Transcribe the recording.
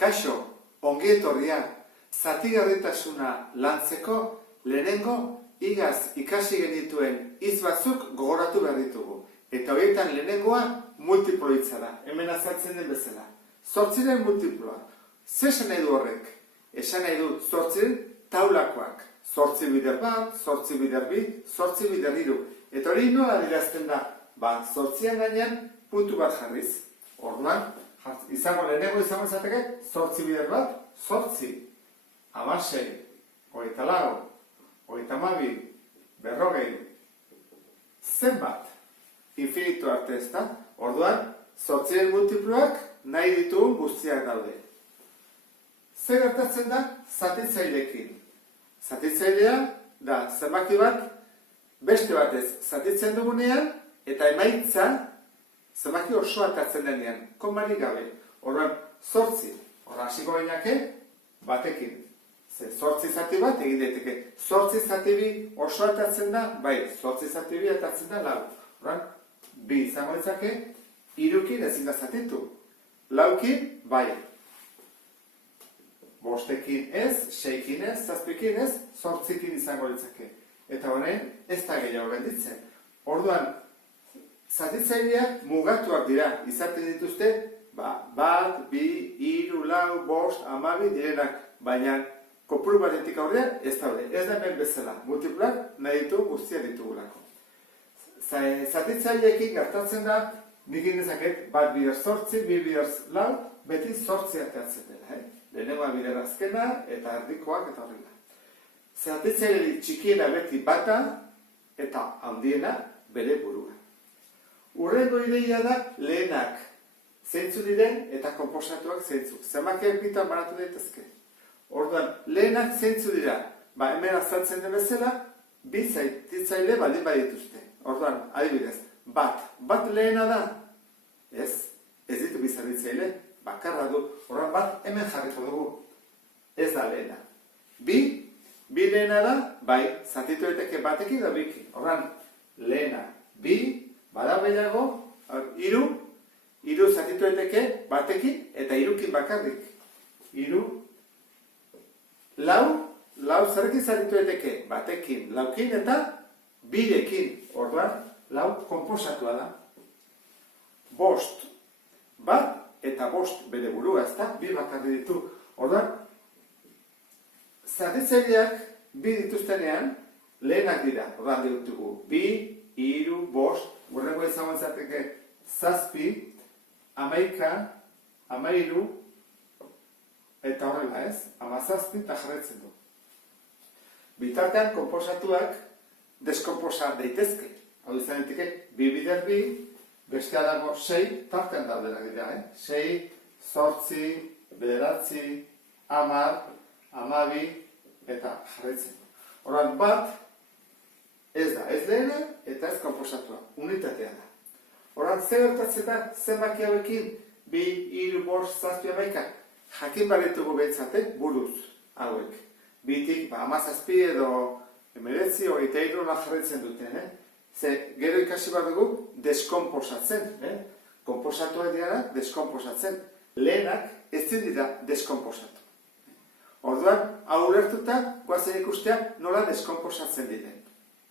Kaixo, ongi etorria, zatigarritasuna lantzeko lehenengo igaz ikasi genituen hitz batzuk gogoratu behar ditugu. Eta horietan lehenengoa multiplo hitza da, hemen azaltzen den bezala. 8 multiploa. Zer esan nahi du horrek? Esan nahi du 8 taulakoak. 8 bider bat, 8 bider bi, 8 bider hiru. Eta hori nola adierazten da? 8an gainean puntu bat jarriz. Orduan, lehenengo izango izateke 8 bider bat, 8. 16, 24, 32, 40. Zenbat? Infinitu arte ez da. Orduan, 8 multiploak nahi ditugun guztiak daude. Zer gertatzen da zatitzaileekin? Zatitzailea da zenbaki bat beste batez zatitzen dugunean eta emaitza zenbaki osoa atatzen denean, konbarik gabe. Orduan, 8. Horra hasiko gainake batekin. 8 zati bat egin daiteke. 8 zati bi osoa atatzen da, bai, 8 zati bi atatzen da 4. Orduan, 2 izango ditzake, 3kin ezin da zatitu. 4kin, bai. 5ekin ez, 6ekin ez, 7ekin ez, 8ekin izango ditzake. Eta honen, ez da gehiago gelditzen. Orduan, zatitzaileak mugatuak dira, izaten dituzte, 1, 2, 3, 4, 5, 12 direnak, baina kopuru batetik aurrean ez daude. Ez da hemen bezala, multiploak nahi ditu guztia ditugulako. Zatitzaileekin gertatzen da, nik indezaket, 1 bider 8, 2 bider 4, beti 8 atatzen dela. Lehenengoa bider azkena eta erdikoak eta horrela. Zatitzaile txikiena beti bata eta handiena bere burua. Hurrengo ideia da lehenak zeintzu diren eta konposatuak zeintzu. Zenbakiak bitan banatu daitezke. Orduan, lehenak zeintzu dira. Hemen azaltzen den bezala, 2 zatitzaile baldin badituzte. Orduan, adibidez, bat lehena da. Ez ditu 2 zatitzaile, bakarra du. Orduan, bat hemen jarriko dugu. Ez da lehena. 2 lehena da, bai, zatitu daiteke batekin da 2ekin. Orduan, lehena 2, bada behiago, 3 zatitu daiteke batekin eta 3kin bakarrik. 3, 4 zerekin zatitu daiteke batekin, 4kin eta 2ekin. Orduan, 4 konposatua da. 5, bat eta 5 bere burua, ez da? 2 bakarri ditu. Orduan, zatitzaileak 2 dituztenean, lehenak dira. Orduan ditugu 2, 3, 5, gurrengo izango izateke 7, 11, 13, eta horrela ez, 17 eta jarraitzen du. Bitartean, konposatuak deskonposa daitezke. Hau izan daiteke, 2 bider 2, bestea dago 6, tartean daudenak dira, 6, 8, 9, 10, 12, eta jarraitzen du. Horren bat, ez da, ez lehena eta ez konposatua, unitatea da. Horren, zer gertatzen da, zenbaki hauekin, 2, 3, 5, 7, 11, jakin baritugu behintzate, buruz hauek. 2tik, 17 edo 19, 23 jarraitzen duten, Ze gero ikasi bat dugu deskonposatzen. Konposatuak dira deskonposatzen. Lehenak ezin dira deskonposatu. Orduan, hau ulertuta, goazen ikustea nola deskonposatzen diren.